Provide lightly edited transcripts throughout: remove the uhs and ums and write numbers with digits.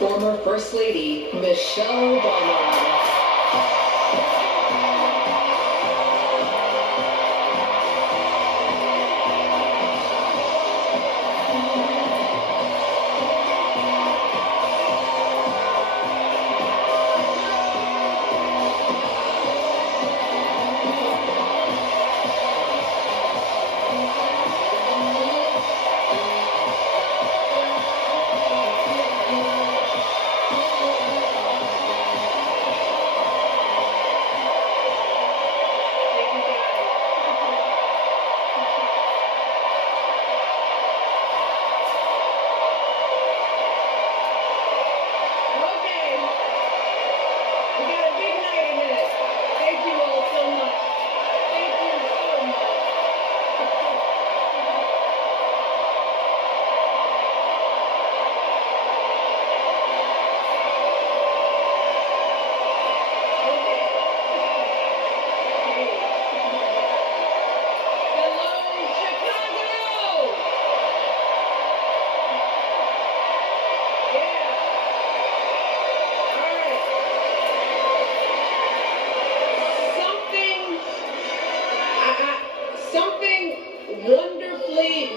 former First Lady Michelle Obama.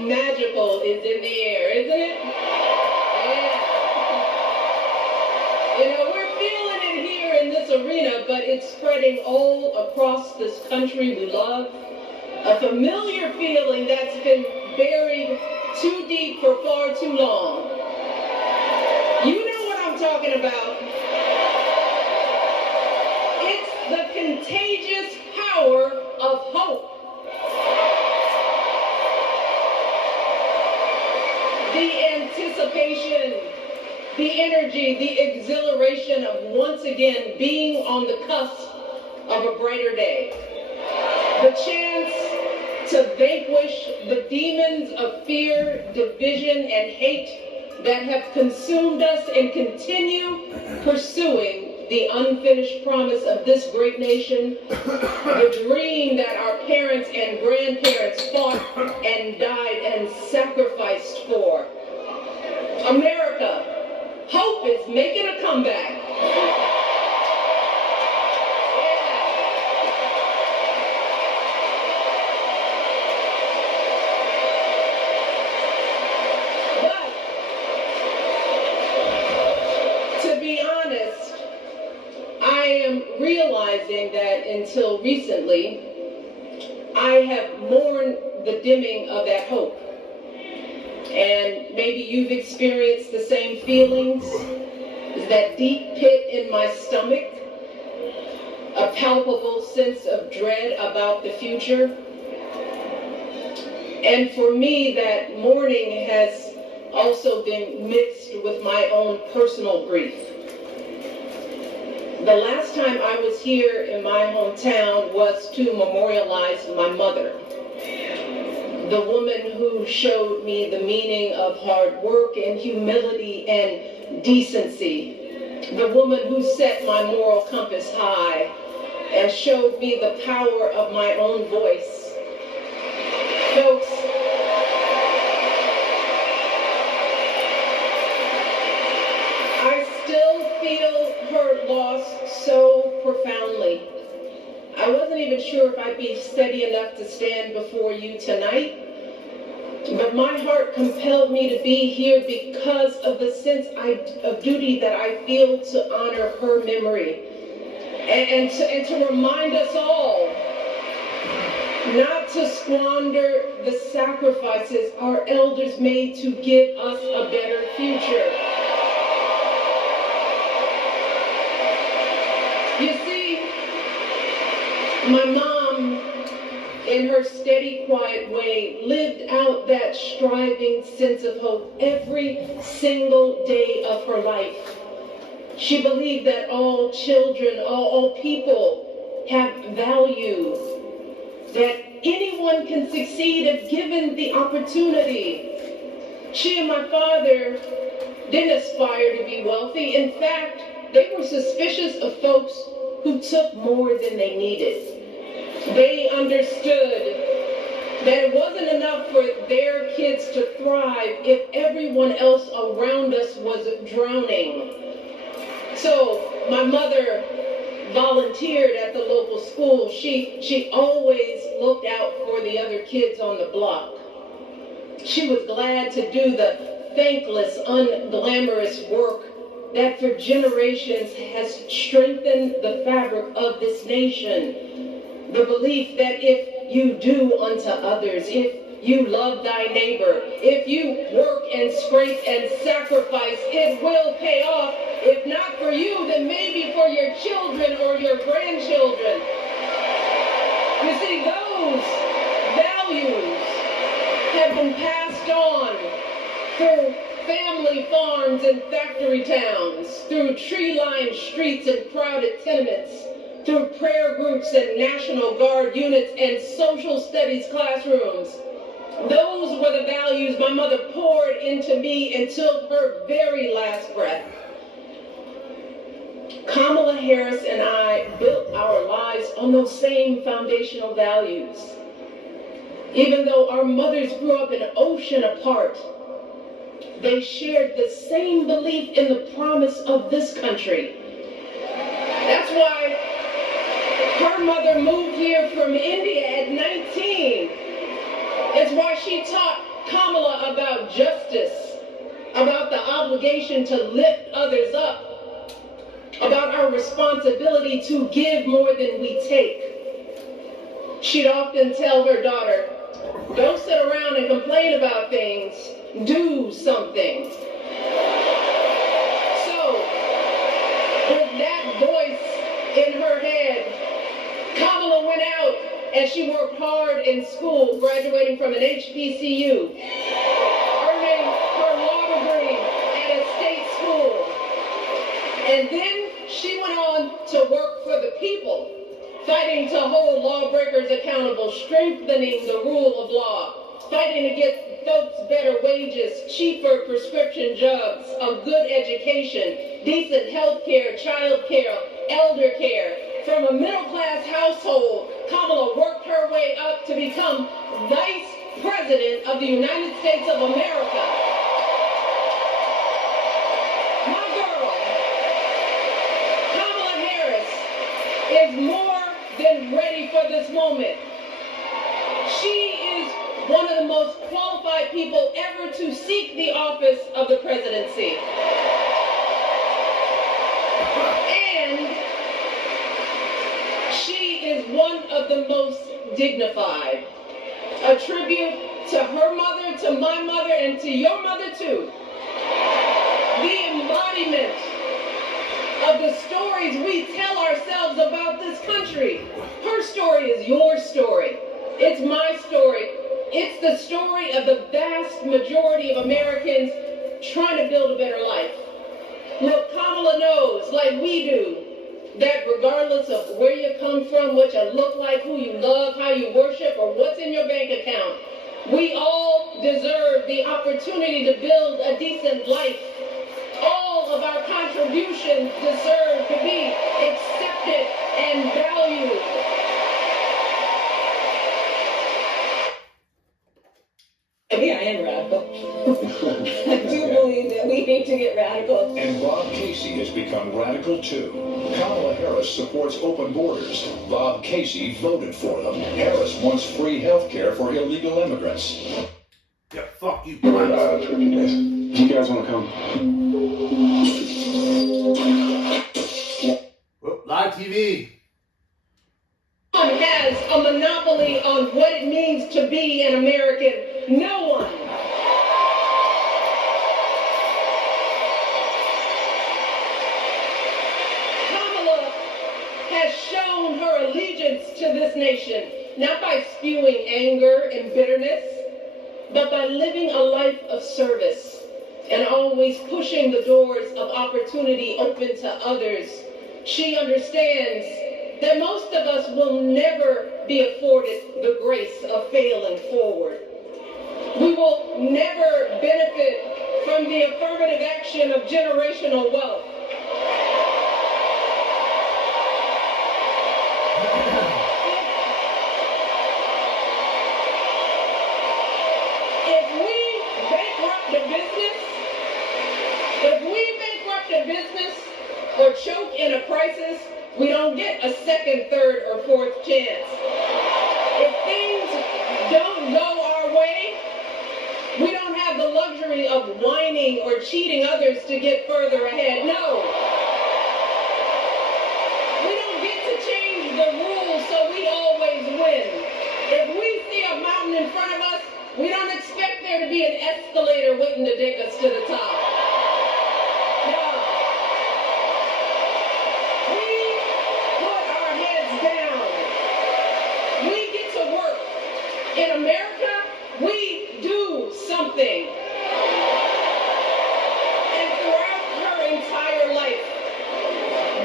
Magical is in the air, isn't it? Yeah. You know, we're feeling it here in this arena, but it's spreading all across this country we love. A familiar feeling that's been buried too deep for far too long. You know what I'm talking about. It's the contagious power of hope. The anticipation, the energy, the exhilaration of once again being on the cusp of a brighter day. The chance to vanquish the demons of fear, division, and hate that have consumed us and continue pursuing the unfinished promise of this great nation, the dream that our parents and grandparents fought and died and sacrificed for. America, hope is making a comeback. But, to be honest, I am realizing that until recently, I have mourned the dimming of that hope. And maybe you've experienced the same feelings, that deep pit in my stomach, a palpable sense of dread about the future. And for me, that mourning has also been mixed with my own personal grief. The last time I was here in my hometown was to memorialize my mother, the woman who showed me the meaning of hard work and humility and decency, the woman who set my moral compass high and showed me the power of my own voice. Folks, I still feel her loss so profoundly. I wasn't even sure if I'd be steady enough to stand before you tonight, but my heart compelled me to be here because of the sense of duty that I feel to honor her memory and to remind us all not to squander the sacrifices our elders made to give us a better future. You see, my mom, in her steady, quiet way, lived out that striving sense of hope every single day of her life. She believed that all children, all people have value, that anyone can succeed if given the opportunity. She and my father didn't aspire to be wealthy. In fact, they were suspicious of folks who took more than they needed. They understood that it wasn't enough for their kids to thrive if everyone else around us was drowning. So my mother volunteered at the local school. She always looked out for the other kids on the block. She was glad to do the thankless, unglamorous work that for generations has strengthened the fabric of this nation. The belief that if you do unto others, if you love thy neighbor, if you work and scrape and sacrifice, it will pay off. If not for you, then maybe for your children or your grandchildren. You see, those values have been passed on through family farms and factory towns, through tree-lined streets and crowded tenements, through prayer groups and National Guard units and social studies classrooms. Those were the values my mother poured into me until her very last breath. Kamala Harris and I built our lives on those same foundational values. Even though our mothers grew up an ocean apart, they shared the same belief in the promise of this country. That's why her mother moved here from India at 19. It's why she taught Kamala about justice, about the obligation to lift others up, about our responsibility to give more than we take. She'd often tell her daughter, don't sit around and complain about things, do something. So, with that voice in her head, Kamala went out and she worked hard in school, graduating from an HBCU, earning her law degree at a state school. And then she went on to work for the people, fighting to hold lawbreakers accountable, strengthening the rule of law, fighting to get folks better wages, cheaper prescription drugs, a good education, decent health care, child care, elder care. From a middle-class household, Kamala worked her way up to become Vice President of the United States of America. My girl, Kamala Harris, is more than ready for this moment. She is one of the most qualified people ever to seek the office of the presidency. And she is one of the most dignified. A tribute to her mother, to my mother, and to your mother too. The embodiment of the stories we tell ourselves about this country. Her story is your story. It's my story. It's the story of the vast majority of Americans trying to build a better life. Look, Kamala knows, like we do, that regardless of where you come from, what you look like, who you love, how you worship, or what's in your bank account, we all deserve the opportunity to build a decent life. All of our contributions deserve to be accepted and valued. Yeah, I am radical. I do believe that we need to get radical. And Bob Casey has become radical too. Kamala Harris supports open borders. Bob Casey voted for them. Harris wants free health care for illegal immigrants. Yeah, fuck you. It's 50 days. Do you guys want to come? Whoop, live TV. No one has a monopoly on what it means to be an American. No one. Kamala has shown her allegiance to this nation, not by spewing anger and bitterness, but by living a life of service and always pushing the doors of opportunity open to others. She understands that most of us will never be afforded the grace of failing forward. We will never benefit from the affirmative action of generational wealth. their business or choke in a crisis, we don't get a second, third, or fourth chance. If things don't go our way, we don't have the luxury of whining or cheating others to get further ahead. No. We don't get to change the rules so we always win. If we see a mountain in front of us, we don't expect there to be an escalator waiting to take us to the top. No. We put our heads down. We get to work. In America, we do something. And throughout her entire life,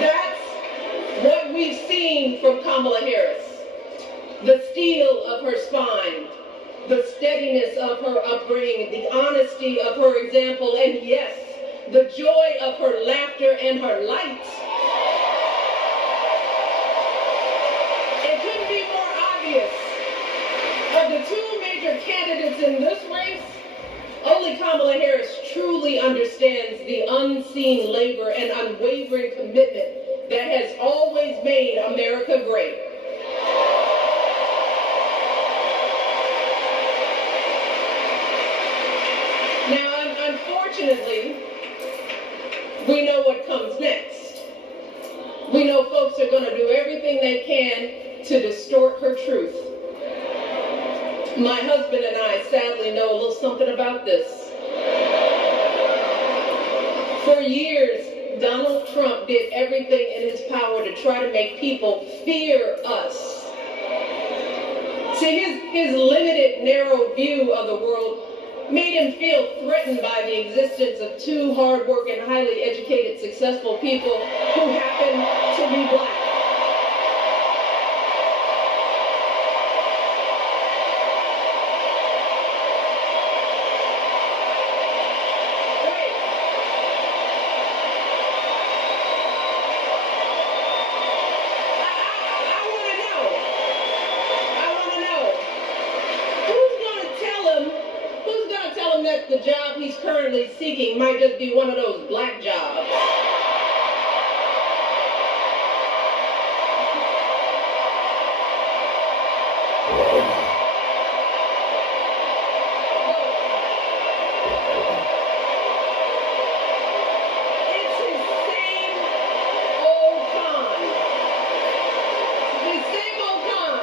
that's what we've seen from Kamala Harris. The steel of her spine, the steadiness of her upbringing, the honesty of her example, and yes, the joy of her laughter and her light. It couldn't be more obvious. Of the two major candidates in this race, only Kamala Harris truly understands the unseen labor and unwavering commitment that has always made America great. Now, unfortunately, we know what comes next. We know folks are going to do everything they can to distort her truth. My husband and I sadly know a little something about this. For years, Donald Trump did everything in his power to try to make people fear us. See, his limited, narrow view of the world made him feel threatened by the existence of two hard-working, highly educated, successful people who happen to be black. The job he's currently seeking might just be one of those black jobs. It's his same old con. His same old con.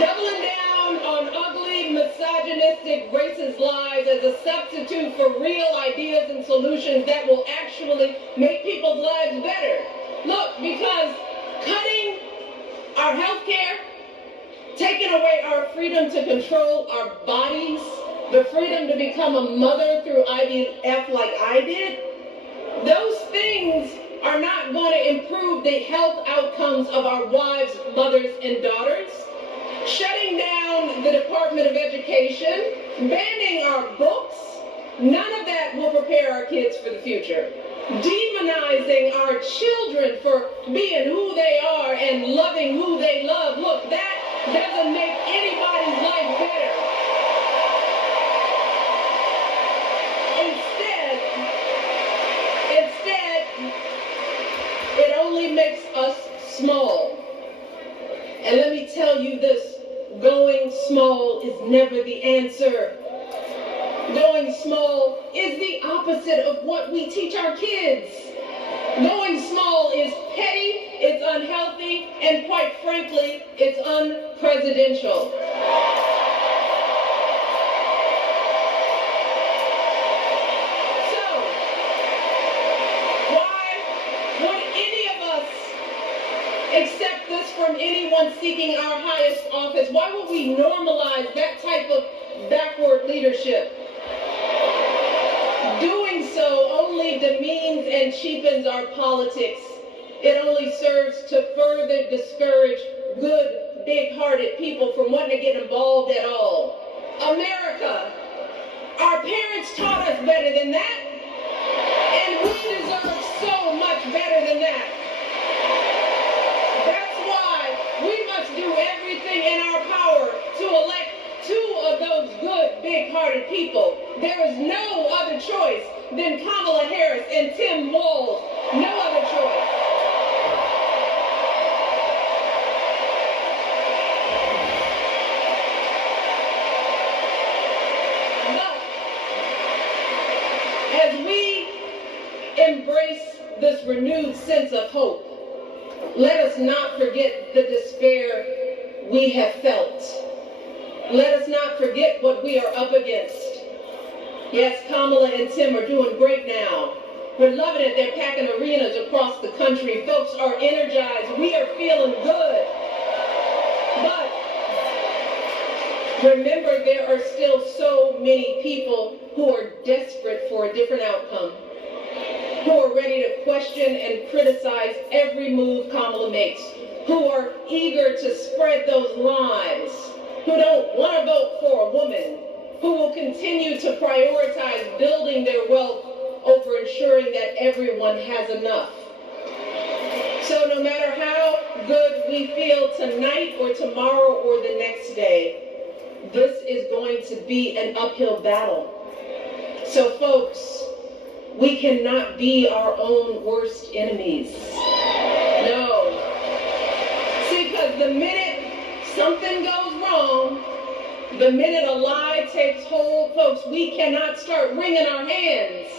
Doubling down on ugly, misogynistic, racist lies as a substitute for real ideas and solutions that will actually make people's lives better. Look, because cutting our health care, taking away our freedom to control our bodies, the freedom to become a mother through IVF like I did, those things are not going to improve the health outcomes of our wives, mothers, and daughters. Shutting down the Department of Education, banning our books, none of that will prepare our kids for the future. Demonizing our children for being who they are and loving who they love, look, that doesn't make anybody's life better. Instead, it only makes us small. And let me tell you this, going small is never the answer. Going small is the opposite of what we teach our kids. Going small is petty, it's unhealthy, and quite frankly, it's unpresidential. So, why would any of us accept this from anyone seeking our highest office? Why would we normalize that type of backward leadership? Doing so only demeans and cheapens our politics. It only serves to further discourage good, big-hearted people from wanting to get involved at all. America, our parents taught us better than that, and we deserve so much better than that. That's why we must do everything in our power to elect two of those good, big-hearted people. There is no other choice than Kamala Harris and Tim Walz embrace this renewed sense of hope. Let us not forget the despair we have felt. Let us not forget what we are up against. Yes, Kamala and Tim are doing great now. We're loving it. They're packing arenas across the country. Folks are energized. We are feeling good. But remember, there are still so many people who are desperate for a different outcome, who are ready to question and criticize every move Kamala makes, who are eager to spread those lies, who don't want to vote for a woman, who will continue to prioritize building their wealth over ensuring that everyone has enough. So no matter how good we feel tonight or tomorrow or the next day, this is going to be an uphill battle. So folks, we cannot be our own worst enemies. No. See, because the minute something goes wrong, the minute a lie takes hold, folks, we cannot start wringing our hands.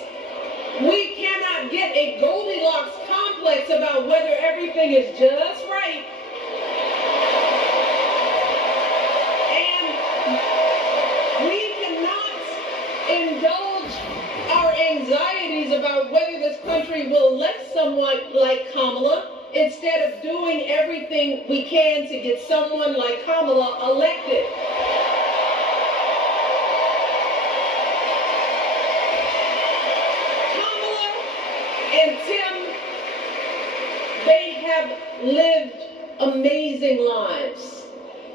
We cannot get a Goldilocks complex about whether everything is just right. And we cannot indulge our anxieties about whether this country will elect someone like Kamala instead of doing everything we can to get someone like Kamala elected. And Tim, they have lived amazing lives.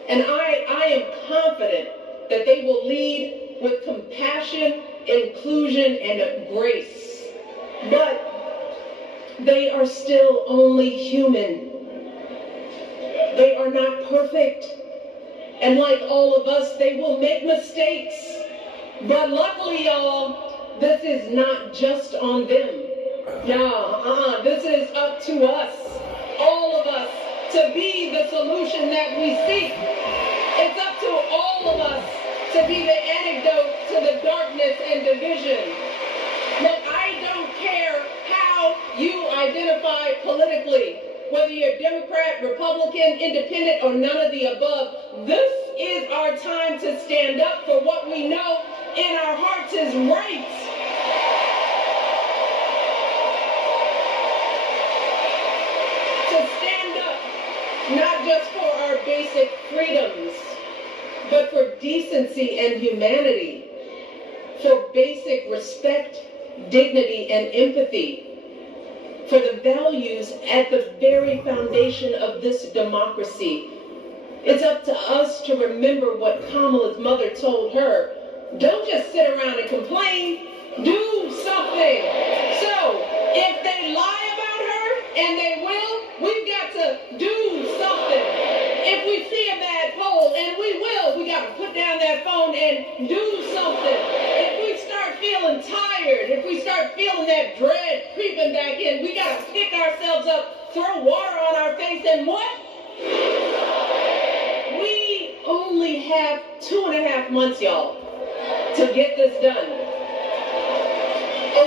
And I am confident that they will lead with compassion, inclusion, and grace. But they are still only human. They are not perfect. And like all of us, they will make mistakes. But luckily, y'all, this is not just on them. This is up to us, all of us, to be the solution that we seek. It's up to all of us to be the antidote to the darkness and division. Look, I don't care how you identify politically, whether you're Democrat, Republican, Independent, or none of the above. This is our time to stand up for what we know in our hearts is right. Not just for our basic freedoms, but for decency and humanity, for basic respect, dignity, and empathy, for the values at the very foundation of this democracy. It's up to us to remember what Kamala's mother told her. Don't just sit around and complain, do something. So, if they lie about her, and they will, we've got to do something. If we see a bad poll, and we will, we got to put down that phone and do something. If we start feeling tired, if we start feeling that dread creeping back in, we got to pick ourselves up, throw water on our face, and what? We only have 2.5 months, y'all, to get this done.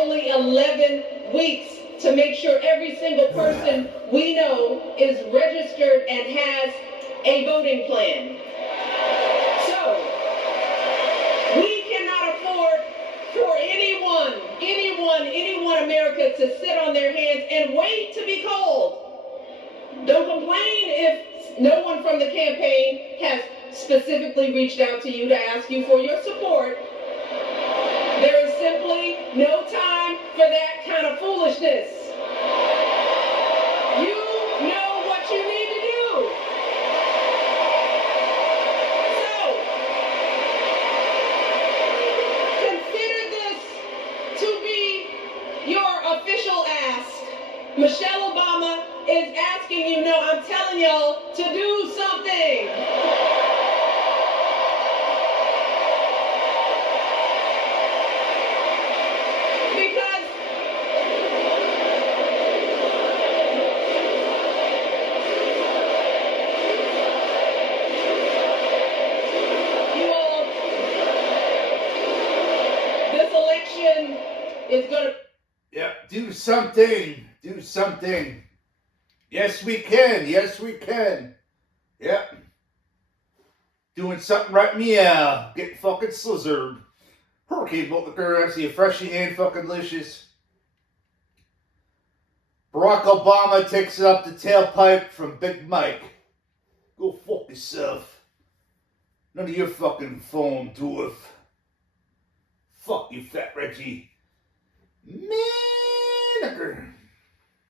Only 11 weeks to make sure every single person we know is registered and has a voting plan. So, we cannot afford for anyone America to sit on their hands and wait to be called. Don't complain if no one from the campaign has specifically reached out to you to ask you for your support. There is simply no time for that kind of foolishness. You know what you need to do. So, consider this to be your official ask. Michelle Obama is asking you, no, I'm telling y'all to do something. Yeah, do something. Do something. Yes, we can. Yes, we can. Yeah. Doing something right meow. Getting fucking slizzard. Hurricane Malt Liquor, actually refreshing and fucking delicious. Barack Obama takes it up the tailpipe from Big Mike. Go fuck yourself. None of your fucking phone, dwarf. Fuck you, Fat Reggie. Man.